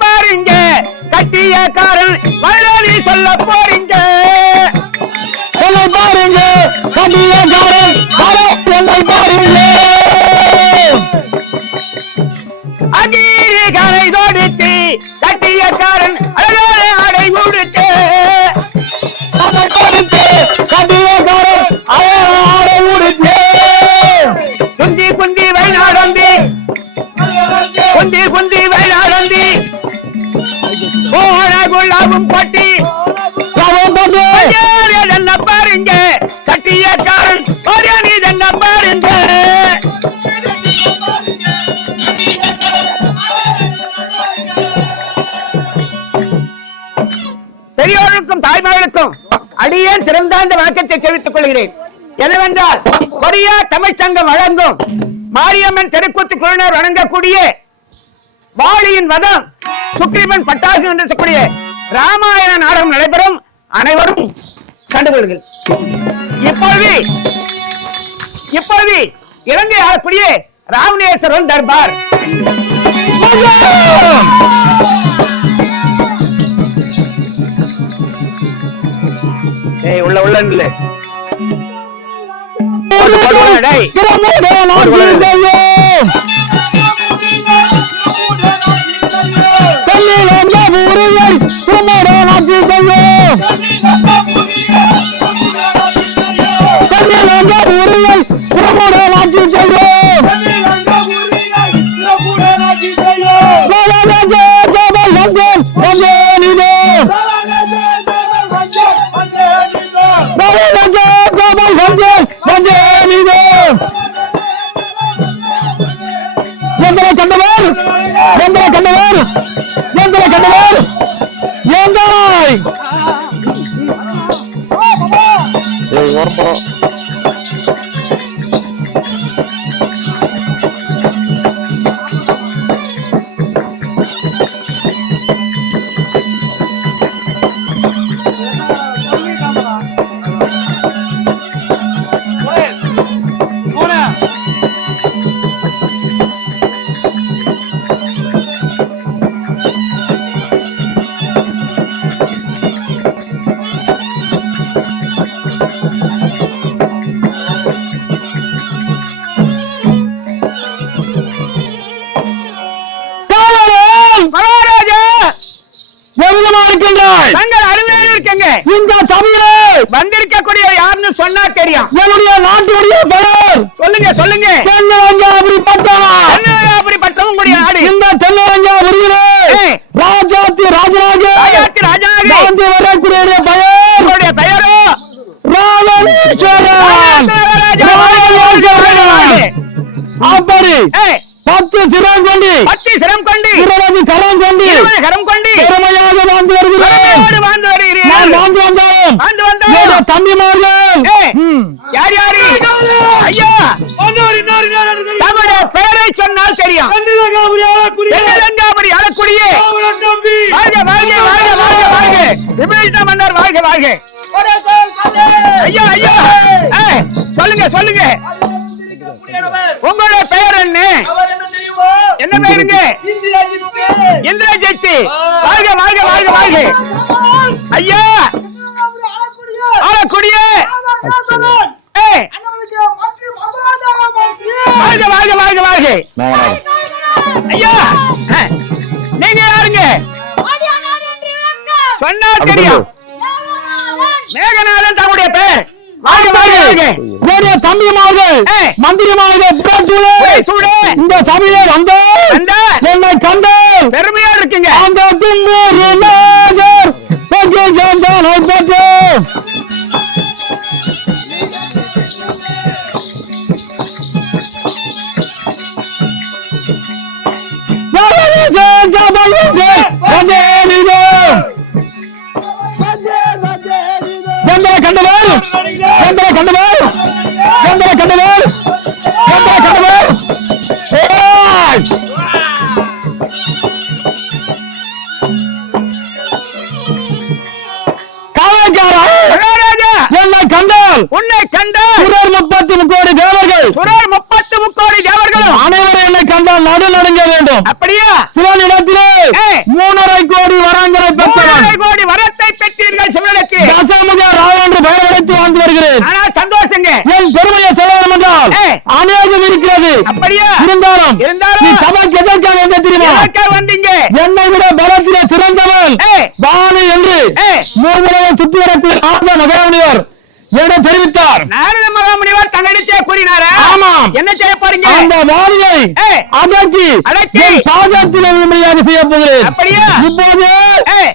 பாருங்க கட்டியக்காரன் வள்ளி சொல்ல போறீங்க பாருங்க கட்டியக்காரன் பாருங்க அகீரி கரை தோடித்து கட்டியக்காரன் அழகான ஆடை உடுத்து கட்டியக்காரன் ஆடை உடுத்து குந்தி குந்தி வைநாடந்தி குந்தி குந்தி வைநாடந்தி குள்ளாவும் பட்டி என்ன பாருங்க கட்டியக்காரன் என்ன பாருங்க பெரியோருக்கும் தாய்மார்களுக்கும் அடியேன் சிறந்தாண்ட வணக்கத்தை தெரிவித்துக் கொள்கிறேன். என்னவென்றால் கொரியா தமிழ் சங்கம் வழங்கும் மாரியம்மன் தெருக்கூத்து குழுவினர் வழங்கக்கூடிய வாலியின் வதம் சுக்ரீவன் பட்டாசு என்று சொல்லக்கூடிய ராமாயண நாடகம் நடைபெறும். அனைவரும் கண்டுகொள்ளுங்கள். இப்பொழுது இலங்கை ஆளக்கூடிய ராமநேஸ்வரன் தர்பார் உள்ள உள்ள எங்களை கண்டவர் எந்தாய் தங்கள் அருமையாக இருக்குங்க. இந்த சபையிலே வந்திருக்கக்கூடிய யாருன்னு சொன்னா தெரியும். என்னுடைய நாட்டுடைய பெயர் சொல்லுங்க சொல்லுங்க. தென்னரங்காபுரி பட்டம். தென்னரங்காபுரி பட்டம் உங்களுடைய நாடு. இந்த தென்னரங்காபுரியிலே ராஜாத்தி ராஜராஜ வாழ்ந்து வரக்கூடிய பெயர் உங்களுடைய பெயரோ ராமேஸ்வரன். அப்படி 10 சிரம் கொண்டு 20 கரம் கொண்டு திறமையாக வாழ்ந்து வருகிறேன். தம்பிமார்கள் யார் யாரு ஐயா தம்முடைய பெயரை சொன்னால் தெரியும். தென்னரங்காபுரி ஆளக்கூடிய வாழ்க வாழ்க வாழ்க வாழ்க வாழ்க விபீஷண மன்னர் வாழ்க வாழ்க. ஐயா ஐயா சொல்லுங்க சொல்லுங்க. உங்களுடைய பெயர் என்ன? என்ன பெயருங்க? இந்திரஜித். வாழ்க வாழ்க வாழ்க வாழ்க. ஐயா ஆளக்கூடிய வாழ்க வாழ்க வாழ்க வாழ்க. ஐயா நீங்க யாருங்க சொன்னா தெரியும். மேகநாதன் தம்முடைய பெயர். தம்பிமார்கள் மந்திரிமார்கள் இந்த சபையிலே வந்த என்னை கண்ட பெருமையா இருக்குங்க. அந்த கண்டவர் கண்டவர் கண்டவர் கண்டவர் கண்டவர் என்னை கண்டால் உன்னை கண்டால் 33 கோடி தேவர்கள் 33 கோடி தேவர்களும் அனைவரும் என்னை கண்டால் நடு நடுங்க வேண்டும். அப்படியா? சிவனிடத்திலே 3.5 கோடி வரங்களை பெற்றவன். 3.5 கோடி வரத்தை பெற்றீர்கள் சிவனுக்கு. தசமுக ராவ் என்று பெயர் வைத்து வாழ்ந்து வருகிறேன். ஆனால் சந்தோஷங்க. என் பெருமையை சொல்ல வேண்டும் என்றால் அநேகம் இருக்கிறது. அப்படியா? இருந்தாலும் நீ சபைக்கு எதற்காக வந்த தெரியுமா? எதற்காக வந்தீங்க? என்னை விட பலத்திலே சிறந்தவன் வாணி என்று 3 உலகம் சுற்றி வரக்கூடிய மகாமுனிவர் என்ன தெரிவித்தார். நாரத மகாமுனிவர் தங்களிடத்தே கூறினாரா? ஆமாம். என்ன செய்ய போறீங்க? அந்த வாணியை அடக்கி பாதத்திலே உண்மையாக செய்ய போகிறேன். அப்படியா? இப்போது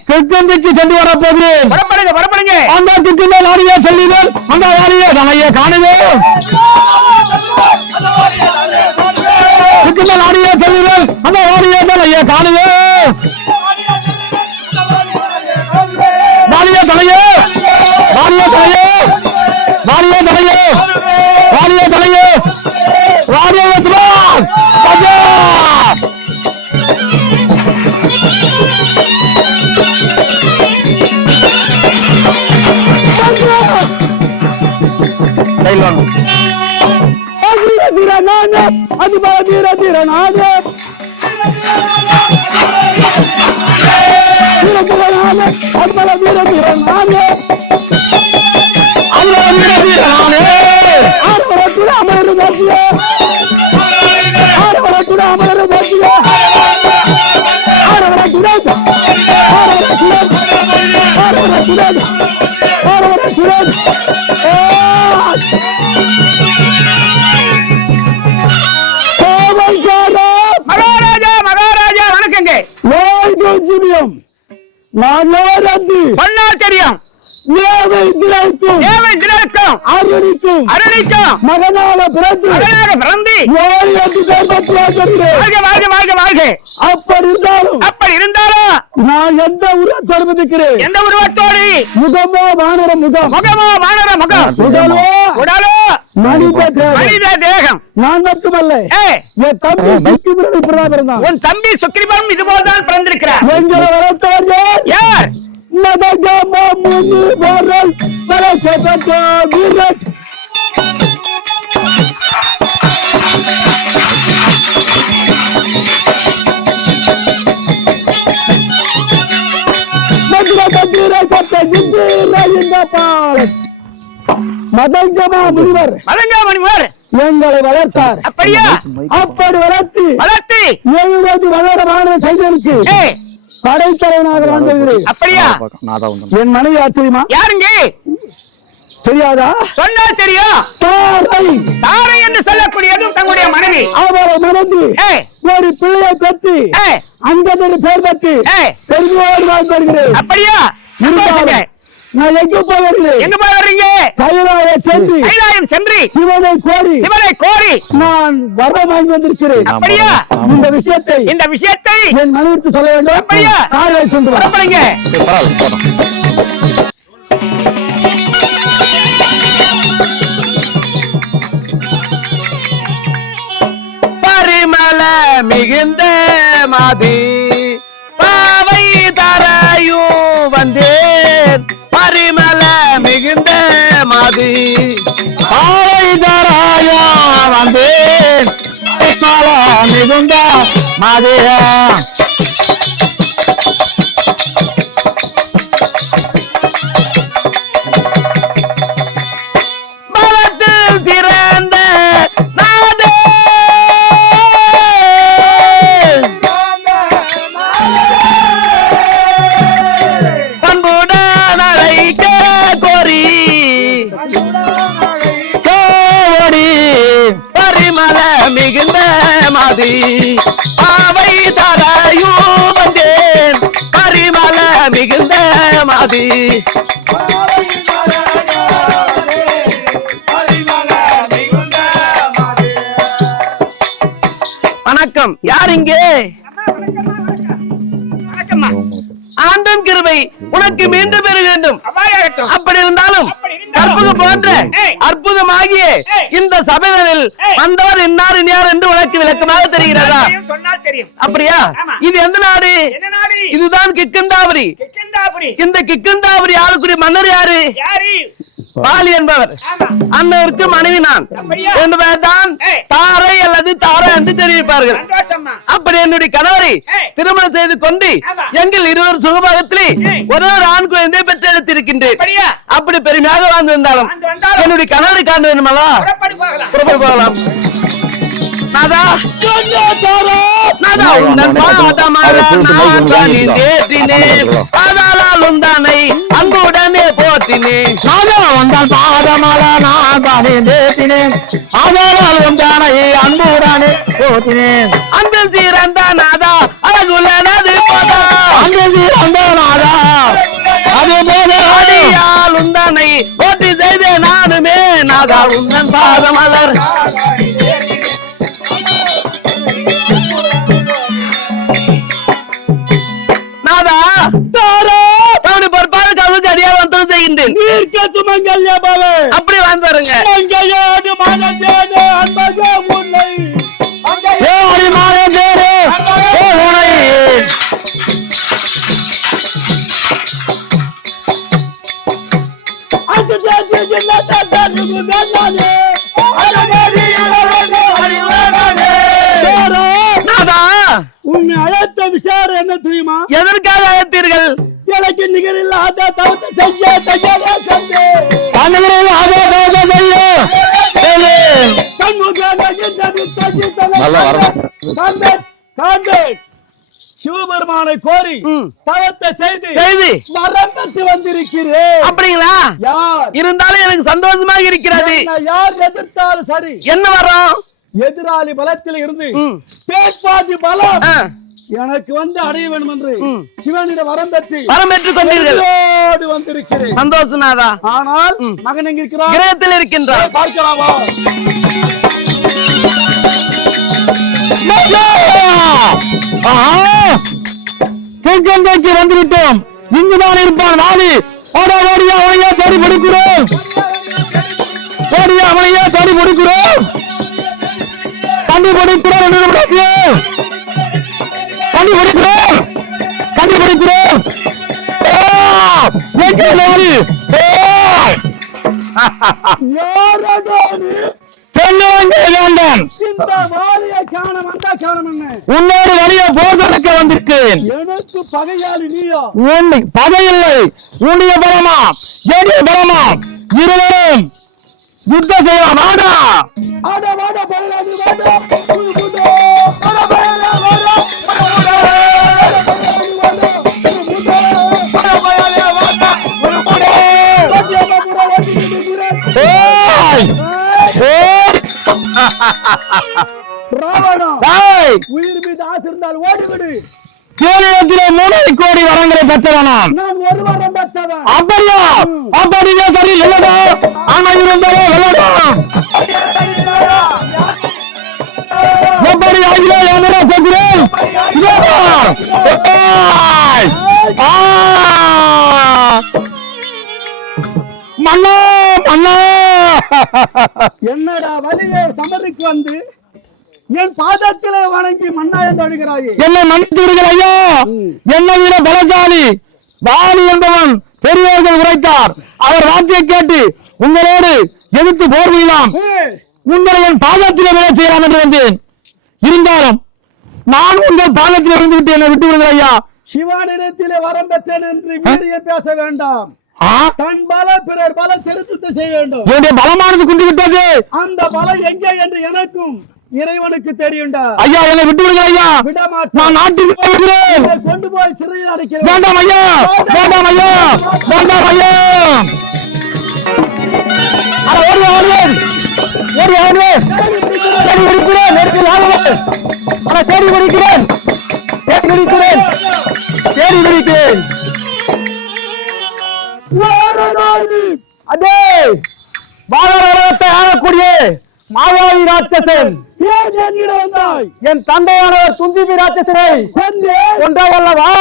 கிழக்கந்திக்கு சென்று வர போகிறேன். புறப்படுங்க புறப்படுங்க. அந்த கிழக்கிலே நாடியே செல்லுங்கள். அந்த வாணியை தனையே காணுங்கள். கிழக்கிலே நாடியே செல்லுங்கள். அந்த வாணியை தனையே காணுங்கள். வாணியை தனையே வாணியை தனையே வாணியை தனையே வாணியை தனையே வாணியை தனையே தெரியும். தேவேந்திரனுக்கும் அருணிக்கும் மகனாக பிறந்து அப்படி இருந்தாலும் நான் எந்த உருவத்தோடு இருக்கிறேன். எந்த உருவத்தோடு? முகமோ வானர முகம். மனித தேகம். நான் மட்டுமல்ல, என் தம்பி சுக்கிரன் பிறந்தான். உன் தம்பி சுக்கிரன் இதுபோல்தான் பிறந்திருக்கிறார். எங்களை வளர்த்தவர்கள் யார்? மதங்கமா முனிவர் எங்களை வளர்த்தார். அப்படியா? அப்படி வளர்த்து 70 வளரமான செய்தலுக்கு படைத்தலைவனாக வாழ்ந்திருக்கிறேன். அப்படியா? என் மனைவி யார் தெரியுமா? யாருங்க? தெரியாதா? சொன்னா தெரியும். தாரை என்று சொல்லக்கூடியது தங்களுடைய மனைவி. அவரை மனைவி ஒரு பிள்ளையை பெற்று அந்த பேர் பெற்று பெருமையோடு வாழ்ந்து வருகிறேன். அப்படியா? நான் எங்க போய் வருகிறேன்? எங்க போய் வர்றீங்க? கைலாயம் சென்று சிவனை கோரி நான் வரம் வாங்கி வந்திருக்கிறேன். அப்படியா? இந்த விஷயத்தை என் மனைவிக்கு சொல்ல வேண்டும். அப்படியா? காரை சென்று வரப்படுங்க. பரிமள மிகுந்த மாதி பாவை தரையும் வந்தேன். பரிமள மிகுந்த மாதி பாவை தரையும் வந்தேன். மிகுந்த மாதியா மிகுந்த மாதி பாவை தரையும் வந்தேன். பரிமள மிகுந்த மாதி வணக்கம். யார் இங்கே? ஆண்டவன் கிருபை உனக்கு மீண்டும் பெற வேண்டும். அப்படி இருந்தாலும் கற்பகம் போன்ற அற்புதமாகிய இந்த சபைகளில் வந்தவர் இன்னார் இன்னார் என்று உனக்கு விளக்கமாக தெரிகிறதா? அப்படியா? இது எந்த நாடு? இதுதான் கிக்கந்தாபுரி. இந்த கிக்கந்தாபுரி ஆளுக்குரிய மன்னர் யாரு? பாலி என்பவர். அண்ணவருக்கு மனைவி நான் என்பதுதான் தாரை அல்லது தாரை என்று தெரிவிப்பார்கள். அப்படி என்னுடைய கணவரை திருமணம் செய்து கொண்டு எங்கள் இருவர் சுகபாகத்திலே ஒரே ஒரு ஆண் குழந்தை பெற்றெடுத்திருக்கின்றேன். அப்படி பெருமையாக வாழ்ந்து வந்தாலும் என்னுடைய கணவரை காண வேண்டுமல்லா? புறப்பட்டு போகலாம். நாதா அன்புடனே போற்றினேன். அந்த சீரந்த நாதா அழகுலனது போதா. அந்த சீரந்த நாதா அடியால் உந்தனை போற்றி செய்தே நானுமே. நாதா உந்தன் பாதமலர் அப்படி வந்துருங்க. உன்னை அழைத்த விசாரம் என்ன தெரியுமா? எதற்காக அழைத்தீர்கள்? எனக்கு நிகரில்லாத தவத்தை செய்ய சிவபெருமானை கோரி தவத்தை செய்து மரணத்து வந்திருக்கிறேன். அப்படிங்களா? இருந்தாலும் எனக்கு சந்தோஷமாக இருக்கிறது. யார் எதிர்த்தாலும் சரி. என்ன வரும்? எதிராளி பலத்தில் இருந்து பேர்பாதி பலம் எனக்கு வந்து அடைய வேண்டும் என்று சிவனிடம் வரம் பெற்றுக் கொண்டீர்கள். வந்திருக்கிறேன். சந்தோஷம் நாதா. ஆனால் மகன் எங்க இருக்கிறார்? கிரகத்தில் இருக்கின்றார். பார்க்கலாமா? தெற்கந்தைக்கு வந்துவிட்டோம். இங்குதான் இருப்பான் வாலி. ஓடியா அவனையா தேடி முடிக்கிறோம். ஓடியா அவனையா தேடி முடிக்கிறோம். கண்டி முடிக்கிறோம். கண்டி முடிக்கிறோம். கண்டி முடிக்கிறோம். வாலி உன்னோடு வழிய போதற்க வந்திருக்கேன். எனக்கு பகையாளி நீயா? பகையில்லை, உன்னுடைய பலமா என்னுடைய பலமா இருவரும் யுத்தம் செய்யலாம். ஆடா உயிர் மீது ஆசை இருந்தால் ஓடிவிடு. சேலத்திலே 3 கோடி வரங்களை பெற்றவனாம். நான் ஒரு வரம் பெற்றவன். அப்படியா? அப்படியே சரி இல்லடா. ஆனா இருந்தாலே வெள்ளடா. எப்படி ஆகிலே யாமரா சொல்கிறேன். மன்னா மன்னா என்னடா வழியே சமருக்கு வந்து என் பாதத்திலே வணங்கி மன்னா என்று அழுகிறாயே. என்னை மன்னித்து விடுங்கள் ஐயா. என்னை விட பலசாலி வாலி என்பவன் பெரியவர்கள் உரைத்தார். அவர் வார்த்தையை கேட்டு உங்களோடு எதிர்த்து போர் செய்யலாம், உங்களை என் பாதத்திலே விட செய்யலாம் என்று வந்தேன். இருந்தாலும் நான் உங்கள் பாதத்தில் இருந்து விட்டு என்னை விட்டு விடுங்கள் ஐயா. சிவானிடத்திலே வரம் பெற்றேன் என்று மீறிய பேச வேண்டாம். தன் பல பிறர் பல திருத்தத்தை செய்ய வேண்டும். என்னுடைய பலமானது குண்டு விட்டது. அந்த பலம் எங்கே என்று எனக்கும் இறைவனுக்கு தெரியும்டா. ஐயா என்னை விட்டு விடுங்கள் ஐயா. விட மாட்டேன். நான் நாட்டுக்கு போகிறேன். கொண்டு போய் சிறையில் அடைக்கிறேன். வேண்டாம் ஐயா, வேண்டாம் ஐயா, வேண்டாம் ஐயா. ஓடுவேன் ஓடுவேன் தேடி முடிக்கிறேன். தேடி முடிக்கிறேன். தேடி முடிக்கிறேன். தேடி முடிக்கிறேன். அதே பாரத உலகத்தை ஆளக்கூடிய மாயாவி ராட்சசன் என் தந்தையானவர் துந்திபி ராட்சசனை கொன்றவல்லவா,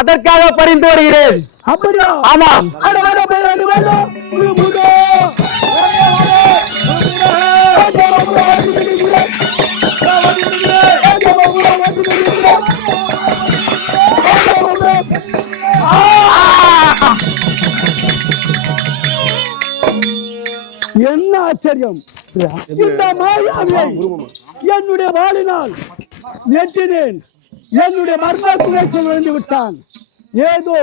அதற்காக பரிந்து வருகிறேன். அப்படியா? ஆமாம். என்ன ஆச்சரியம்! இந்த மாயாவியை என்னுடைய வாளினால் நெட்டினேன். என்னுடைய மர்மத்தினை விழுந்து விட்டான். ஏதோ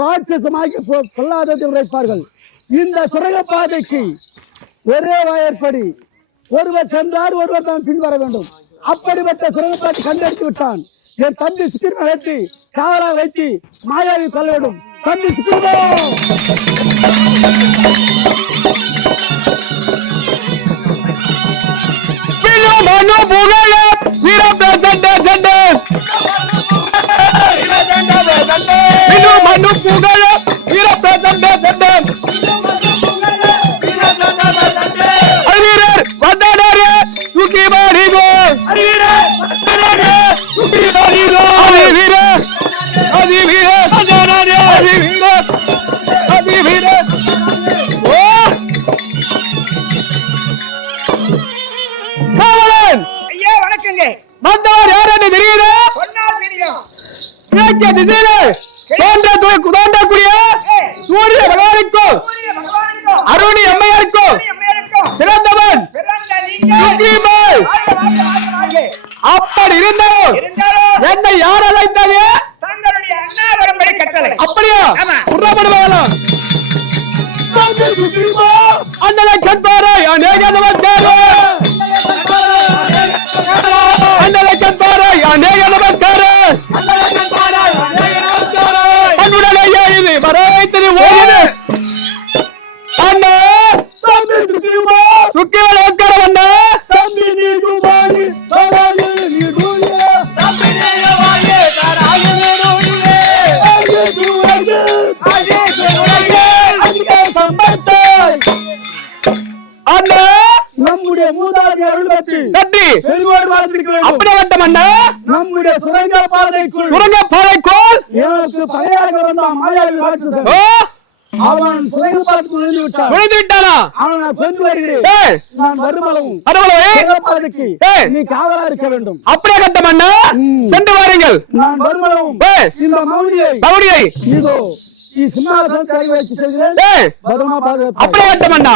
ராட்சசமாகி சொல்லாததை உரைப்பார்கள். இந்த சுரங்கப்பாதைக்கு ஒரே வாயற்படி ஒருவர் சென்றார், ஒருவர் தான் பின்வர வேண்டும். அப்படிப்பட்ட சுரங்கப்பாதை கண்டெடுத்து விட்டான். என் தம்பி சுக்கிர நடத்தி காவலாக வைத்து மாயாவி கொள்ள வேண்டும். தம்பி சுக்கிரமோ! மனு புகழ வீரப்பே சண்டே சண்டே மனு புகழ வீரப்பே சண்டே சண்டே அறிவீரர் வந்தாரே சுக்கி மாறிகோ அறிவீரர் வந்தாரே சுக்கி மாறிகோ அறிவீரர் அறிவீரர் வந்தாரே அறிவீரர் அறிவீரர் ஓ காவலன் ஐயா வணக்கங்க. வந்தவர் யார் என்று தெரியுதா? சொன்னால் தெரியும். கிழக்கு திசையிலே தோன்றக்கூடிய சூரிய பகவானுக்கும் அருணி அம்மையாருக்கும் பிறந்தவன் அப்படி இருந்தாலும் என்னை யார் அழைத்தது? தங்களுடைய அண்ணா வரும்படி கட்டளை. அப்படியா? உருவப்படுவாங்களாம் அண்ணனை கண்பாரை அநேக நமஸ்காரம். அண்ணனை கண்பாரை அநேக நமஸ்காரம். அன்புடனேயே இது மறைத்திரு ஓடுது. அண்ணா சுக்கிவல் உட்கார வந்த தம்பி நீ குமாரி தம்பி நீ குமாரி பெருவோடு வாழ்ந்திருக்க வேண்டும். அப்படிப்பட்ட மன்னா நம்முடைய சுரங்கப்பாதைக்குள் எனக்கு பகையாக வந்த மாயாவி ராட்சசன் அவன் சுரங்கப்பாதைக்குள் நுழைந்து விட்டானா? அவனை கொண்டு வருகிறேன். நான் வருமளவும் சுரங்கப்பாதைக்கு நீ காவலா இருக்க வேண்டும். அப்படியே கட்ட மன்னா சென்று வாருங்கள். நான் வருமளவும் இந்த மௌனியை இதோ சிம்மாசனத்தை வச்சு செல்கிறேன். பத்திரமா பாதுகாப்பு. அப்படியே கட்ட மன்னா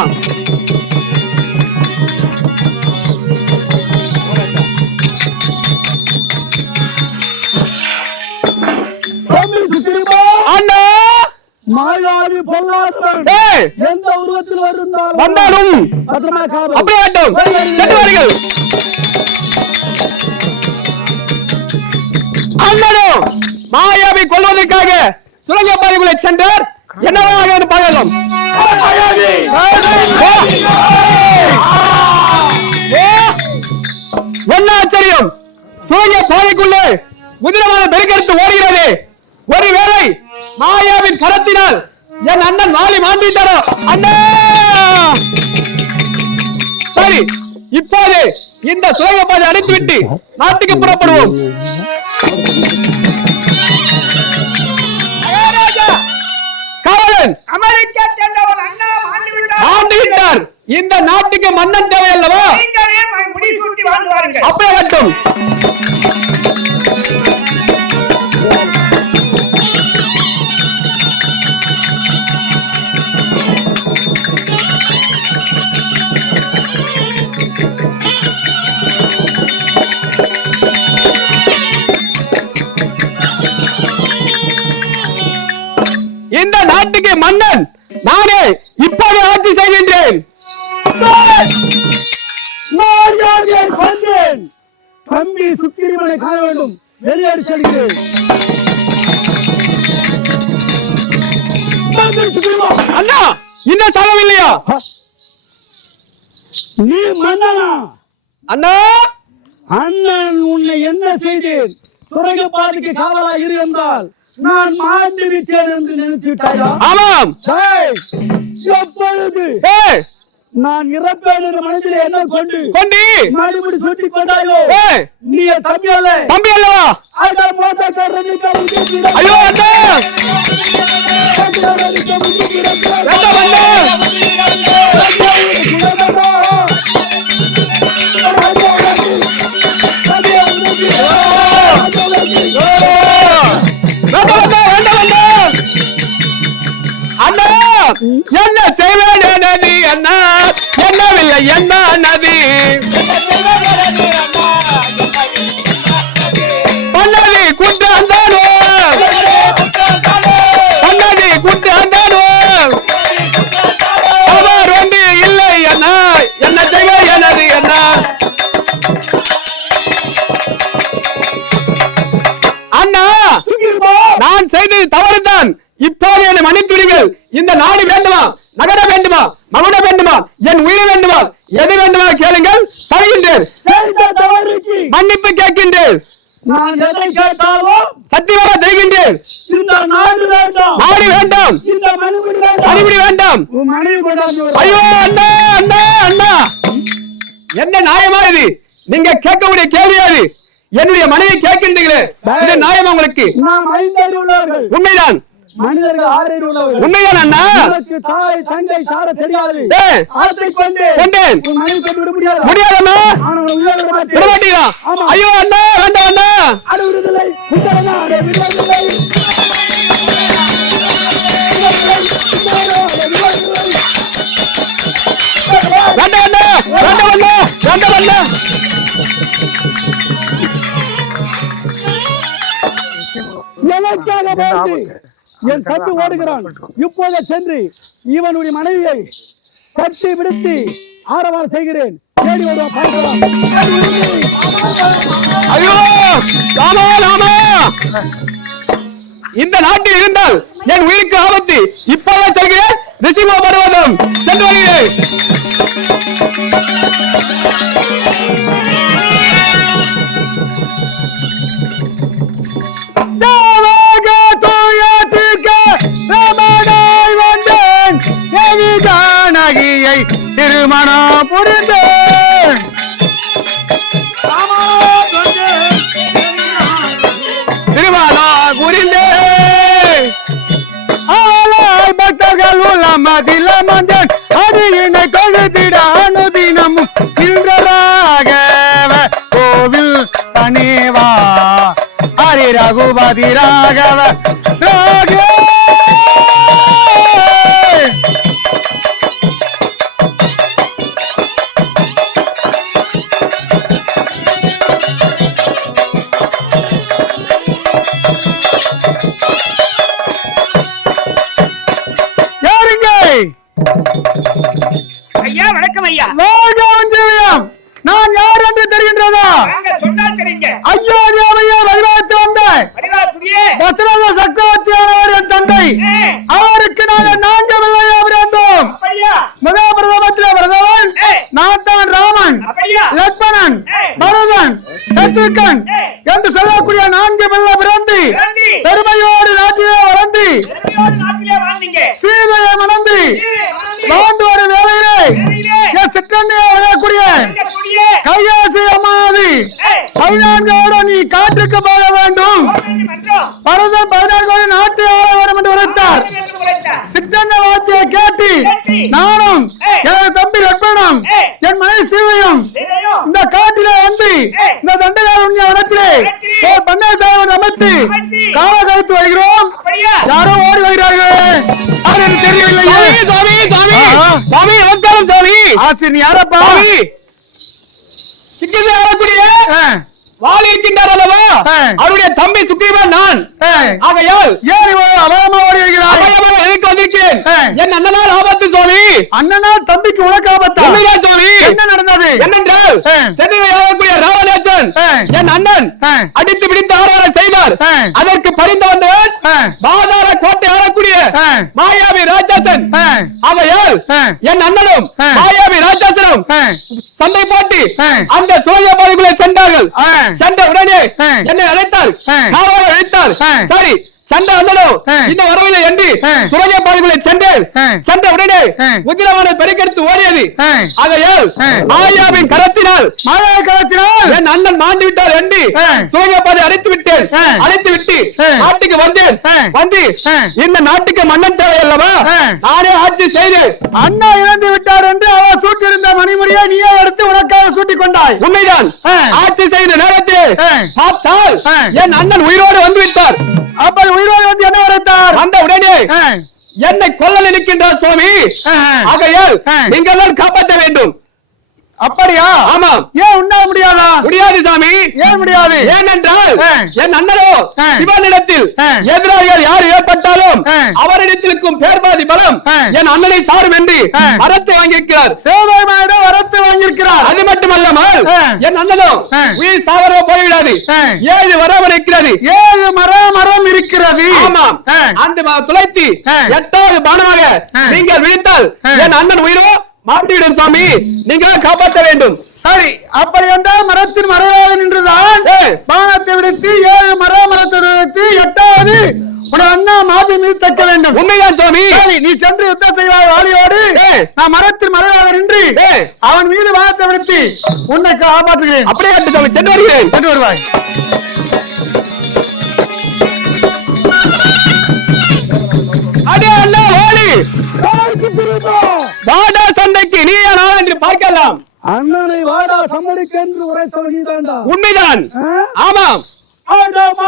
மாயாவி பொல்லாதவன் எந்த உருவத்தில் வந்தாலும் பத்திரமா காவல். அப்படியே கட்டும் சென்று வாருங்கள். அண்ணனும் மாயாவை கொல்வதற்காக சுரங்கப்பாதைக்குள்ளே சென்றார். என்னவாக பார்க்கலாம். என்ன ஆச்சரியம், சுரங்க பாதைக்குள்ளே உதிரமான பெருக்கெடுத்து ஓடுகிறது. ஒருவேளை மாயாவின் கரத்தினால் என் அண்ணன் வாலி மாண்டிட்டாரோ? அண்ணா சரி, இப்போது இந்த சுரங்கப்பாதை அடைத்துவிட்டு நாட்டுக்கு புறப்படுவோம். காவலன் அமெரிக்கா சென்றவன் அண்ணா ஆண்டு விட்டார். இந்த நாட்டுக்கு மன்னன் தேவை அல்லவா? முடிசூட்டி வாழ்ந்து வாருங்கள். அப்படியே கட்டும். இந்த நாட்டுக்கு மன்னன் நானே இப்போது ஆட்சி செய்கின்றேன். தம்பி சுக்கிரிமனை காண வேண்டும். வெளியேறி செல்கிறேன். அண்ணா இன்னும் தரவில்லையா? நீ மன்னனா? அண்ணா அண்ணன் உன்னை என்ன செய்தேன்? சுரங்கப்பாதைக்கு காவலா இருந்தால் நான் மாண்டு விட்டேன் என்று நினைத்து விட்டாயா? ஆமாம். எப்பொழுது நான் இறப்பேன் என்ற மனதிலே என்ன கொண்டு மறுபடி சுட்டி கொண்டாயோ? நீ தம்பி அல்லவா? ஐயோ அண்ணா அண்ணா என்ன செய்வேன் நதி? அண்ணா என்னவில்லை என்ன நதி? பொன்னதி குண்டு அந்தானோ, பொன்னதி குண்டு அந்தானோ, அவர் ஒன்று இல்லை அண்ணா. என்ன செய்வேன் நதி? அண்ணா அண்ணா நான் செய்தது தவறுதான். இப்போது என்னை மன்னித்து விடுங்கள். இந்த நாடு வேண்டுமா, நகர வேண்டுமா, மகுட வேண்டுமா, என் உயிர் வேண்டுமா, எது வேண்டுமா கேளுங்கள், தருகின்றேன். மன்னிப்பு கேட்கின்றேன். நான் எதை கேட்டாலும் சத்தியமாக தருகின்றேன். இந்த நாடு வேண்டாம், நாடு வேண்டாம், இந்த மணிபுரி வேண்டாம். ஐயோ அண்ணா அண்ணா அண்ணா, என்ன நியாயமா இது? நீங்க கேட்கக்கூடிய கேள்வியாது. என்னுடைய மனைவி கேட்கின்றீங்களே, இது நியாயமா உங்களுக்கு? உண்மைதான், மனிதர்கள் ஆறறிவு உள்ளவர்கள். உண்மைதான் அண்ணா. தாய் தந்தை சார தெரியாது. கொண்டேன் முடியாதண்ணா. விடமாட்டீங்களா? ஐயோ அண்ணா வேண்டாம் அண்ணா. அழுவுறதில்லை வேண்டாம் அண்ணா, வேண்டாம் அண்ணா, வேண்டாம் அண்ணா. எனக்காக போட்டு என் தட்டு ஓடுகிறான். இப்போது சென்று இவனுடைய மனைவியை தட்டி விடுத்து ஆரவாரம் செய்கிறேன். தேடி வருவான், பார்க்கலாம். ஐயோ ராமா ராமா, இந்த நாட்டில் இருந்தால் என் உயிருக்கு ஆபத்து. இப்போது செல்கிறேன். ரிஷிமோ பருவதம் சென்று வருகிறேன். திருமணம் புரிந்தேன். ஆதிராகவ ராகே ஐயா வணக்கம் ஐயா. நான் யார் என்று தெரிகின்றதா? சொன்னால் தெரியுங்க. ஐயோ தேவையா வழிபாட்டு வந்த தசரத சக்கரவர்த்தியானவர் என் தந்தை. அவருக்கு நாங்கள் 4 பிள்ளையா பிறந்தோம். முதல் பிரதமத்தில் பிரதமன் நான் தான் ராமன், லக்ஷ்மணன், பரதன், சத்ருகன் என்று சொல்லக்கூடிய 4 பிள்ளை பிறந்து பெருமையோடு நாட்டிலே வளர்ந்து சீதையை மணந்து வாழ்ந்து வரும் வேளையிலே என் சிற்றண்ணையை விளையக்கூடிய கையாசி அம்மாதி 14 நீ காற்றுக்கு போக வேண்டும், பரதன் 14 நாட்டை ஆள வேண்டும் என்று உரைத்தார். சிற்றண்ண வார்த்தையை கேட்டு நானும் எனது தம்பி லட்சணம் என் மனைவி சீதையும் இந்த காட்டிலே வந்து இந்த தண்டகார இடத்திலே பண்ணை சாதம் அமைத்து கால கழித்து வருகிறோம். யாரோ ஓடி வருகிறார்கள், தெரியவில்லை. ஆசிரியர் யாரப்பா? வாள் இருக்கின்றார் அல்லவா, அவருடைய தம்பி சுக்ரீவன் நான். ஆகையால் அபயமா ஓடி வருகிறார். எதுக்கு வந்திருக்கேன்? என் அண்ணனால் ஆபத்து சுவாமி. அண்ணனால் தம்பிக்கு உனக்கு ஆபத்தா? சுவாமி என்ன நடந்தது? என்னென்றால் சென்னையில் ராவணேசன் என் அண்ணன் அடித்து பிடித்து ஆராதனை செய்தார். அதற்கு பரிந்து வந்தவன் பாதார கோட்டை ஆளக்கூடிய மாயாவி ராஜாசன். ஆகையால் என் அண்ணனும் மாயாவி ராஜாசனும் சண்டை போட்டு அந்த சோழ பாதைக்குள்ளே சென்றார்கள். சண்டை உடனே என்னை அழைத்தார், அழைத்தார். சரி சண்டை வந்தனும் இந்த வரவில்லை என்று சுரங்க பாதைக்குள்ளே சென்றேன். சண்டை உடனே உக்கிரமான பெருக்கெடுத்து ஓடியது. ஆகையால் மாயாவின் கரத்தினால் என் அண்ணன் மாண்டு விட்டார் என்று சுரங்க பாதை அடைத்து விட்டேன். அடைத்து விட்டு நாட்டுக்கு வந்தேன். வந்து இந்த நாட்டுக்கு மன்னன் தேவை அல்லவா, நானே ஆட்சி செய்தேன். அண்ணா இறந்து விட்டார் என்று அவர் சூட்டியிருந்த மணிமுடியை நீயே எடுத்து உனக்காக சூட்டிக் கொண்டாய். உண்மைதான். ஆட்சி செய்த நேரத்தில் பார்த்தால் என் அண்ணன் உயிரோடு வந்து விட்டார். அப்படி உயிரோடு வந்து என்ன உரைத்தார்? அந்த உடனே என்னை கொல்ல நினைக்கின்றார் சுவாமி. ஆகையால் நீங்கள் தான் காப்பாற்ற வேண்டும். அப்படியா? ஆமா. ஏன் உண்ணாக முடியாதா? முடியாது சாமி. ஏன் முடியாது? ஏனென்றால் என் அண்ணனோ சிவனிடத்தில் எதிராளிகள் யார் ஏற்பட்டாலும் அவரிடத்தில் இருக்கும் பேர்பாதி பலம் என் அண்ணனை சாரும் என்று வரத்து வாங்கியிருக்கிறார். சிவபெருமானிடம் வரத்து வாங்கியிருக்கிறார். அது மட்டுமல்லாமல் என் அண்ணனோ உயிர் சாவரோ போய்விடாது. 7 மரம் இருக்கிறது. 7 மரம் இருக்கிறது. ஆமாம். அந்த துளைத்தி 8வது பானமாக நீங்கள் விழித்தால் என் அண்ணன் உயிரோ மாட்டிவிடும் சாமி. நீங்கள் காப்பாற்ற வேண்டும். சரி, அப்படி என்றால் மரத்தின் மறைவாக நின்றுதான் பானத்தை விடுத்து 7 மரத்தை விடுத்து 8வது உன் அண்ணா மாட்டி மீது தைக்க வேண்டும். உண்மைதான் சாமி. நீ சென்று யுத்தம் செய்வாய் வாலியோடு. நான் மரத்தின் மறைவாக நின்று அவன் மீது பானத்தை விடுத்து உன்னை காப்பாற்றுகிறேன். அப்படியே சாமி, சென்று வருகிறேன். சென்று வருவாய். அடே அண்ணா வாலி, வாடா சண்டைக்கு நீ நான் என்று பார்க்கலாம். அண்ணனை வாடா சம்மதிக்க என்று உரைத்தவன் நீதான்டா. உண்மைதான். ஆமாம். வேண்டாமா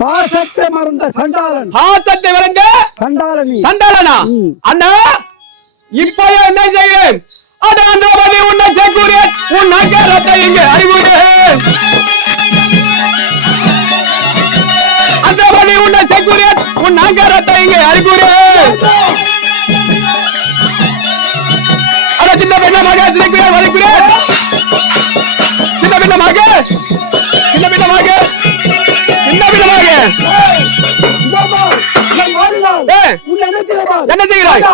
பாசத்தை மறந்த சண்டாளன். பாசத்தை மறந்த சண்டாளனி. சண்டாளனா? அண்ணா இப்போதே என்ன செய்கிறேன்? அது அந்த பதி உன்னை சேர்க்கிறேன். உன் நகரத்தை இங்கே அறிவுறேன். அந்த பதி உன்னை சேர்க்கிறேன். உன் நகரத்தை இங்கே அறிவுறேன். அட சின்ன பின்னமாக சிரிக்கிறேன், வலிக்கிறேன். சின்ன பின்னமாக சின்ன பின்னமாக சின்ன பின்னமாக என்ன செய்கிறாய்?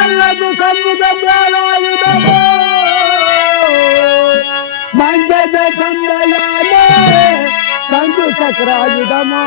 அல்லது சண்முகம் வேலாயுதமோ மஞ்சத சந்தையாலே சங்கு சக்கராயுதமோ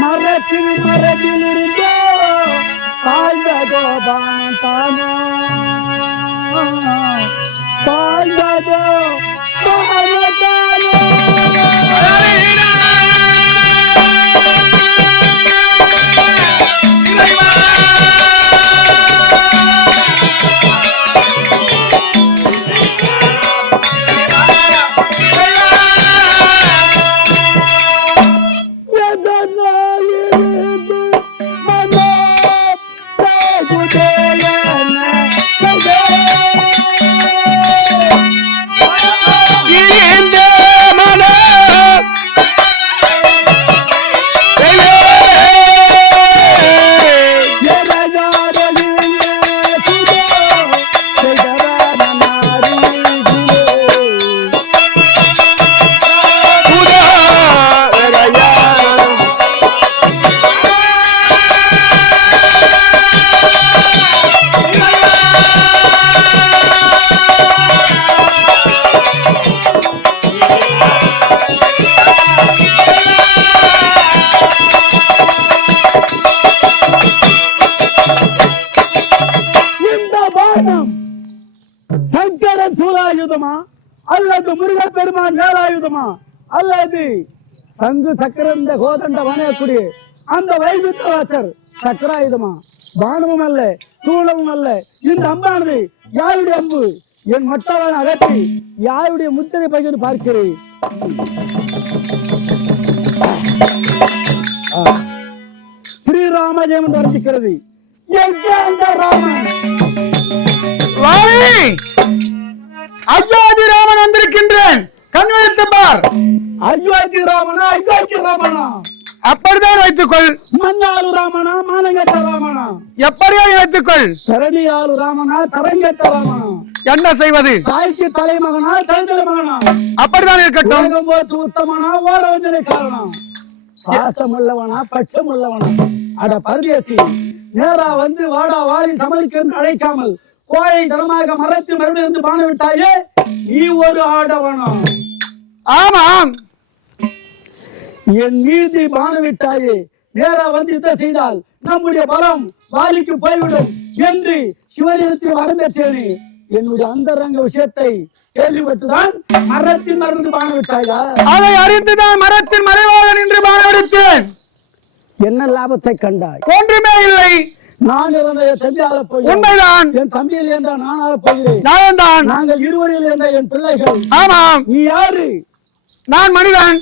மரத்தில் மரத்தில் இருந்தோ தாழ்ந்ததோ பானம் தானோ தாழ்ந்ததோ தானோ சங்கரன் சூலாயுதமா அல்லது முருகப்பெருமான் வேலாயுதமா அல்லது சங்கு சக்கரந்த கோதண்ட வனயக்குடி அந்த வைகுண்டவாசர் சக்கராயுதமா பானமும் அல்ல சூலமும் அல்ல இந்த அம்பானது யாருடைய அம்பு என் மட்டவன் அகற்றி யாருடைய முத்திரை பகிர்ந்து பார்க்கிறேன் ஸ்ரீராம ஜெயம் வர்ணிக்கிறது ராமன் அயோத்தி ராமன் வந்திருக்கின்றேன் கண் வைத்து பார் அயோத்தி ராமனா அயோத்தி ராமனா அப்படிதான் வைத்துக்கொள் மன்னாலு ராமனா மானங்கட்ட ராமனா எப்படியா வைத்துக்கொள் சரணியாலு ராமனா தரங்கட்ட ராமனா என்ன செய்வது தாய்க்கு தலைமகனா தலைதல மகனா அப்படிதான் இருக்கட்டும் போட்டு உத்தமனா ஓரவஞ்சனை காரணம் பாசமுள்ளவனா பட்சமுள்ளவனா அட பரதேசி நேரா வந்து வாடா வாரி சமரிக்க அழைக்காமல் கோயை தரமாக மரத்தில் மறுபடியும் இருந்து பான விட்டாயே நீ ஒரு ஆடவனம் ஆமாம் என் மீது பான விட்டாயே நேரா வந்து யுத்தம் செய்தால் நம்முடைய பலம் வாலிக்கு போய்விடும் என்று சிவலிங்கத்தில் வரம்பெற்றேனே என்னுடைய அந்தரங்க விஷயத்தை கேள்விப்பட்டுதான் மரத்தில் மருந்து பான விட்டாயா அதை அறிந்துதான் மரத்தில் மறைவாக நின்று பான விடுத்தேன் என்ன லாபத்தை கண்டாய் ஒன்றுமே இல்லை நான் இருந்த என் தம்பியால போய் உண்மைதான் என் தம்பியில் என்ற நானால போகிறேன் நான் நாங்கள் இருவரில் என்ற என் பிள்ளைகள் ஆமாம் நீ யாரு நான் மனிதன்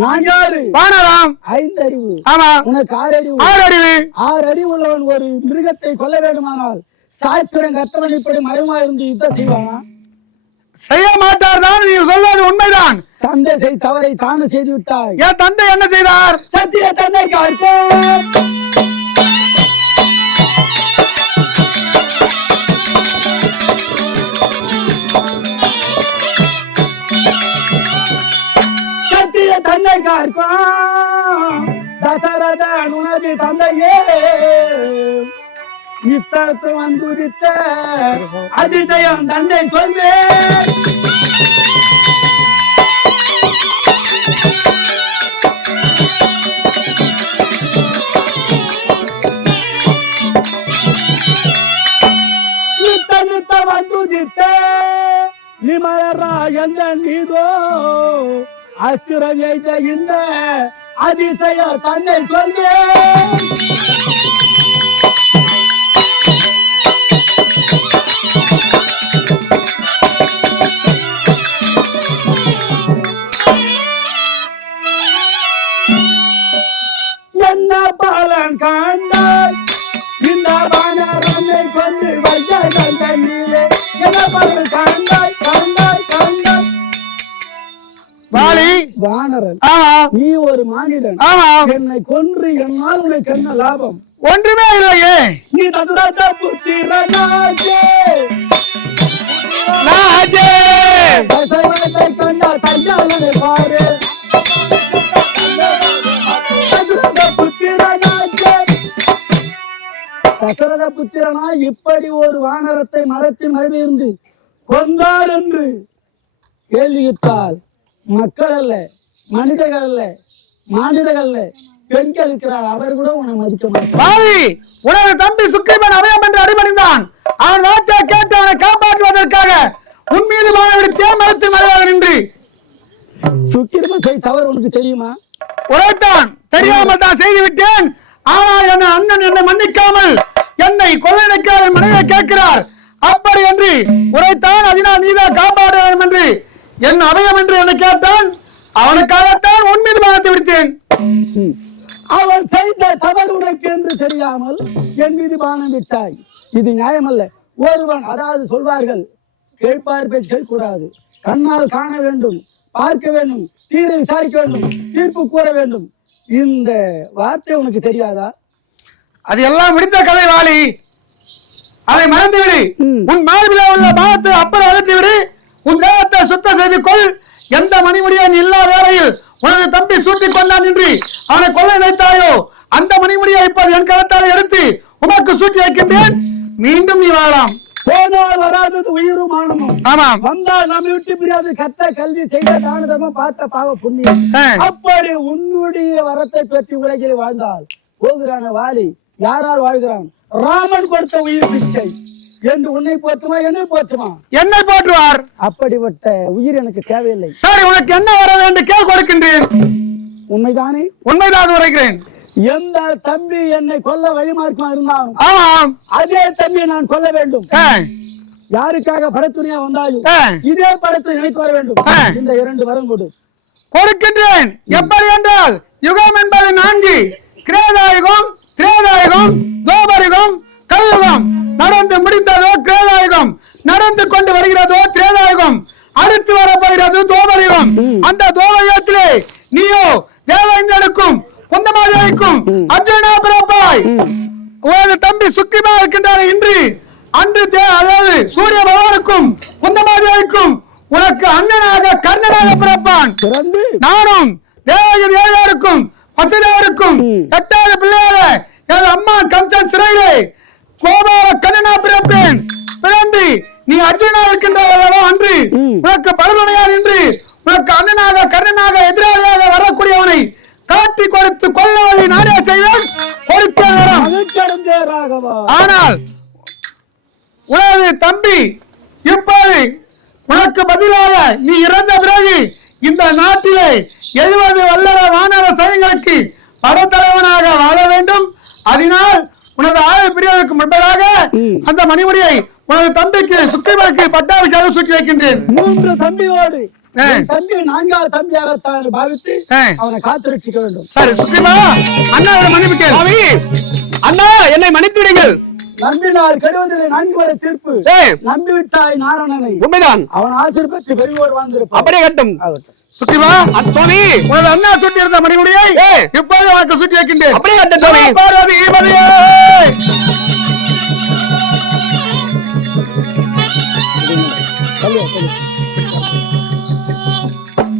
நான் யாரு வானராம் 5 அறிவு ஆமா உனக்கு 6 அறிவு 6 அறிவு 6 அறிவு உள்ளவன் ஒரு மிருகத்தை கொல்ல வேண்டுமானால் சாத்திரம் கற்றவன் இப்படி மறைமா இருந்து யுத்தம் செய்வானா செய்ய மாட்டார் தான் நீ சொல்வது உண்மைதான் தந்தை செய் தவறை தானே செய்து விட்டாய் என் தந்தை என்ன செய்தார் சத்திய தந்தை காப்போம் சத்திய தந்தை காப்போம் தசரதன் உனது தந்தையே இத்தத்து வந்துரித்த அதிசயம் தந்தை சொல்வேன் நித்த வந்துரித்த நிமலரா எந்த நீதோ அச்சுரவியை இந்த அதிசயம் தந்தை சொல்வேன் என்ன பலன் காண்டாய் இந்த வானரனை கொண்டு வைத்த தந்தையிலே என்ன பலன் காண்டாய் காண்டாய் காண்டாய் வானரன், ஆமா நீ ஒரு மானிடன். ஆமா என்னை கொன்று என்னால் உனக்கு என்ன லாபம்? ஒன்றுமே இல்லையே. நீ தசரத புத்திரனாச்சே, ராஜே தசரதை கண்டா தஞ்சாவூரை பாரு. தசரத புத்திரனாச்சே, தசரத புத்திரனா இப்படி ஒரு வானரத்தை மரத்தில் மறைவிருந்து கொண்டார் என்று கேள்வியிட்டால் மக்கள் அல்ல, மனிதர்கள் அல்ல, மானிடர்கள் அல்ல, பெண்கள் இருக்கிறார், அவர் கூட உன்னை மதிக்க மாட்டார். பாவி, உனது தம்பி சுக்கிரீவன் அவயம் என்று அடிபணிந்தான். அவன் வார்த்தை கேட்டு அவனை காப்பாற்றுவதற்காக உன் மீது மாணவர் தேமரத்து மறைவாக நின்று சுக்கிரீவன் செய்த தவறு உனக்கு தெரியுமா? உரைத்தான். தெரியாமல் தான் செய்து விட்டேன். ஆனால் என் அண்ணன் என்னை மன்னிக்காமல் என்னை கொள்ளையடிக்க என் மனைவியை கேட்கிறார். அப்படி என்று உரைத்தான். அதனால் நீதான் காப்பாற்ற வேண்டும் என்று என் அவயம் என்று என்னை கேட்டான். அவனுக்காகத்தான் உன் மீது மானத்தை விடுத்தேன். அவன் செய்த தவறு உனக்கு என்று தெரியாமல் என் மீது பானம் விட்டாய். இது நியாயமல்ல. ஒருவன், அதாவது சொல்வார்கள், கேட்பார் பேச்சு கேட்கக்கூடாது, கண்ணால் காண வேண்டும், பார்க்க வேண்டும், தீர விசாரிக்க வேண்டும், தீர்ப்பு கூற வேண்டும். இந்த வார்த்தை உனக்கு தெரியாதா? அது எல்லாம் முடிந்த கதை வாலி. அதை மறந்துவிடு. உன் மார்பில உள்ள பாவத்தை அப்புறம் அகற்றி விடு. உன் தேகத்தை சுத்தம் செய்து கொள். எந்த மணிமுடியன் இல்லா வேளையில் உனது தம்பி சூட்டிக் கொண்டான் என்று அவனை கொள்ள நினைத்தாயோ, அந்த மணிமுடியை இப்போது என் கரத்தால் எடுத்து உனக்கு சூட்டி வைக்கின்றேன். மீண்டும் நீ வாழலாம். போனால் வராதது உயிரும் மானமும். ஆமாம். வந்தால் நம்ம விட்டு பிரியாது கத்த கல்வி செய்த தானதமும் பார்த்த பாவ புண்ணியம். அப்படி உன்னுடைய வரத்தை பெற்று உலகில் வாழ்ந்தால் போகிறான வாலி யாரால் வாழ்கிறான்? ராமன் கொடுத்த உயிர் பிச்சை என்று உன்னை போற்றுமா, என்னை போற்றுமா? என்னை போற்றுவார். அப்படிப்பட்ட உயிர் எனக்கு தேவையில்லை. சரி, உனக்கு என்ன வர வேண்டும் கேள், கொடுக்கின்றேன். உண்மைதானே? உண்மைதான் உரைக்கிறேன். எந்த தம்பி என்னை கொல்ல வழிமார்க்கமா இருந்தாலும் ஆமாம், அதே தம்பியை நான் கொல்ல வேண்டும். யாருக்காக படத்துணையா வந்தாலும் இதே படத்தை எனக்கு வர வேண்டும். இந்த 2 வரம் கொடு. கொடுக்கின்றேன். எப்படி என்றால், யுகம் என்பது 4. கிரேதாயுகம், திரேதாயுகம், துவாபரயுகம், கலியுகம். நடந்து முடிந்ததோ கிரேதாயுகம், நடந்து கொண்டு வருகிறதோ திரேதாயுகம், அடுத்து வரப்போகிறது துவாபரயுகம். அந்த துவாபரயுகத்திலே நீயோ தேவேந்திரனுக்கும் குந்தமாதேவிக்கும் அர்ஜுனா பிறப்பாய். உனது தம்பி சுக்கிரீவன் இருக்கின்றார் இன்று. அன்று அதாவது சூரிய பகவானுக்கும் குந்தமாதேவிக்கும் உனக்கு அண்ணனாக கர்ணனாக பிறப்பான். நானும் தேவகிரி ஏழையாருக்கும் பச்சதேவருக்கும் 8வது பிள்ளையாக எனது அம்மா கம்சன் சிறையிலே கோபால கண்ணனா பிறப்பேன். பிறந்து நீ அர்ஜுனா இருக்கின்றவர்களோ அன்று உனக்கு பலதுணையார் என்று உனக்கு அண்ணனாக கர்ணனாக எதிராளியாக வரக்கூடியவனை காட்டி கொடுத்து கொல்ல வழி நானே செய்வேன். ஆனால் உனது தம்பி இப்போது உனக்கு பதிலாக நீ இறந்த பிறகு இந்த நாட்டிலே 70 வல்லர வானர சைன்யங்களுக்கு படத்தலைவனாக வாழ வேண்டும். அதனால் உனது ஆயுள் பிரிவதற்கு முன்பதாக அந்த மணிமுடியை உனது தம்பிக்கு சுக்கிரீவனுக்கு பட்டாபிஷேகம் சூட்டி வைக்கின்றேன். 3 தம்பியோடு தம்பி 4வது தம்பியாக தான் பாவித்து அவனை காத்திருச்சிக்க வேண்டும். சரி சுக்கிரீவா, அண்ணாவோட மன்னிப்பு கேளு. அண்ணா, என்னை மன்னித்து விடுங்கள். நம்பினார் கெடுவதில்லை 4 வரை தீர்ப்பு. நம்பி விட்டாய் நாரணனை. உண்மைதான். அவன் ஆசிர் பெற்று பெரியோர் வாழ்ந்திருப்பான். அப்படியே கட்டும். சுக்கிரீவா, சுவாமி, உனது அண்ணா சுட்டி இருந்த மணிமுடியை இப்போது உனக்கு சுட்டி வைக்கின்றேன். அப்படியே கட்டும் சுவாமி. பார்வதி ஈமதியே.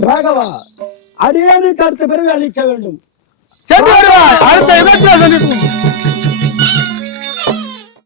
ராகவா, அடியேனுக்கு அடுத்த பிறகு அளிக்க வேண்டும். சென்று வருவாய். அடுத்த யுகத்தில் சந்திப்போம்.